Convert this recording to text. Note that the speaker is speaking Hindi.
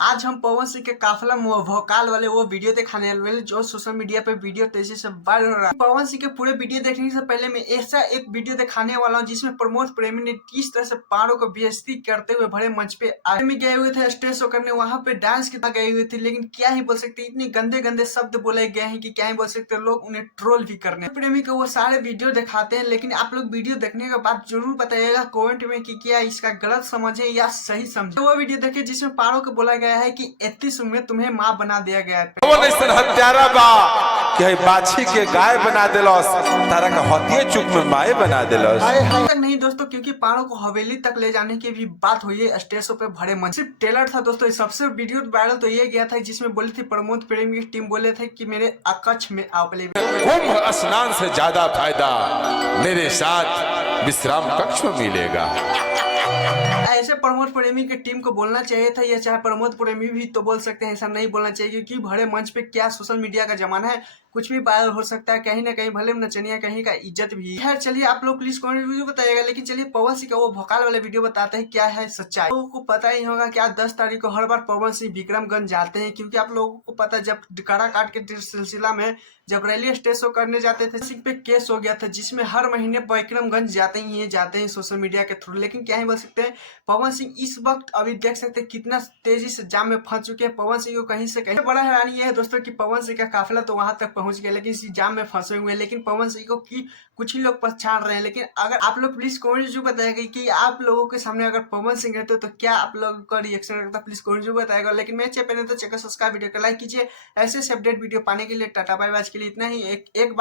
आज हम पवन सिंह के काफिला भोकाल वाले वो वीडियो दिखाने वाले जो सोशल मीडिया पे वीडियो तेजी से वायरल हो रहा है। पवन सिंह के पूरे वीडियो देखने से पहले मैं ऐसा एक वीडियो दिखाने वाला हूँ जिसमें प्रमोद प्रेमी ने किस तरह से पारो को बेइज्जती करते हुए भरे मंच पे आए में गए हुए थे स्टेज शो करने, वहां पे डांस कितना गए हुए थे, लेकिन क्या ही बोल सकते, इतने गंदे गंदे शब्द बोले गए हैं कि क्या ही बोल सकते, लोग उन्हें ट्रोल भी करने प्रेमी को वो सारे वीडियो दिखाते हैं। लेकिन आप लोग वीडियो देखने के बाद जरूर बताइएगा कमेंट में कि क्या इसका गलत समझ है या सही समझे। वो वीडियो देखिए जिसमें पारो को बोला गया है कि 31 में तुम्हें माँ बना दिया गया है। हत्यारा बा कि बाछी के गाय बना दिलस, तारा का हथिये चुप में माए बना दिलस। तक नहीं दोस्तों, क्योंकि पारो को हवेली तक ले जाने की भी बात हुई है स्टेज पे भरे मंच। सिर्फ ट्रेलर था दोस्तों, सबसे वीडियो वायरल तो ये गया था जिसमें बोली थी प्रमोद प्रेमी की टीम बोले थे कि मेरे अकच्छ में आओ पहले। कुंभ स्नान से ज्यादा फायदा मेरे साथ विश्राम कक्ष में मिलेगा। ऐसे प्रमोद प्रेमी की टीम को बोलना चाहिए था, या चाहे प्रमोद प्रेमी भी तो बोल सकते हैं, ऐसा नहीं बोलना चाहिए क्योंकि भरे मंच पे क्या सोशल मीडिया का जमाना है, कुछ भी वायरल हो सकता है, कहीं ना कहीं भले नचनिया कहीं का इज्जत भी है। चलिए आप लोग प्लीज कमेंट वीडियो बताइएगा, लेकिन चलिए पवन सिंह का वो भोकाल वाले वीडियो बताते हैं क्या है सच्चाई। लोगों को पता ही होगा क्या 10 तारीख को हर बार पवन सिंह विक्रमगंज जाते हैं, क्योंकि आप लोगों को पता जब कड़ा काट के सिलसिला में जब रैली स्टेज शो करने जाते थे सिंह पे केस हो गया था, जिसमें हर महीने विक्रमगंज जाते हैं सोशल मीडिया के थ्रू। लेकिन क्या ही बोल सकते हैं, पवन सिंह इस वक्त अभी देख सकते हैं कितना तेजी से जाम में फंस चुके हैं। पवन सिंह को कहीं से कहीं बड़ा हैरानी यह है दोस्तों कि पवन सिंह का काफिला तो वहां तक पहुंच गया, लेकिन इसी जाम में फंसे हुए हैं। लेकिन पवन सिंह को की कुछ ही लोग पहचान रहे हैं। लेकिन अगर आप लोग प्लीज कमेंट जरूर बताएगा कि आप लोगों के सामने अगर पवन सिंह रहते तो क्या आप लोगों का रिएक्शन रहता, प्लीज कमेंट जरूर बताएगा। लेकिन मैं चैनल तो चेक सब्सक्राइब वीडियो को लाइक कीजिए। ऐसे अपडेट वीडियो पाने के लिए टाटा बाय बाय, के लिए इतना ही। एक बात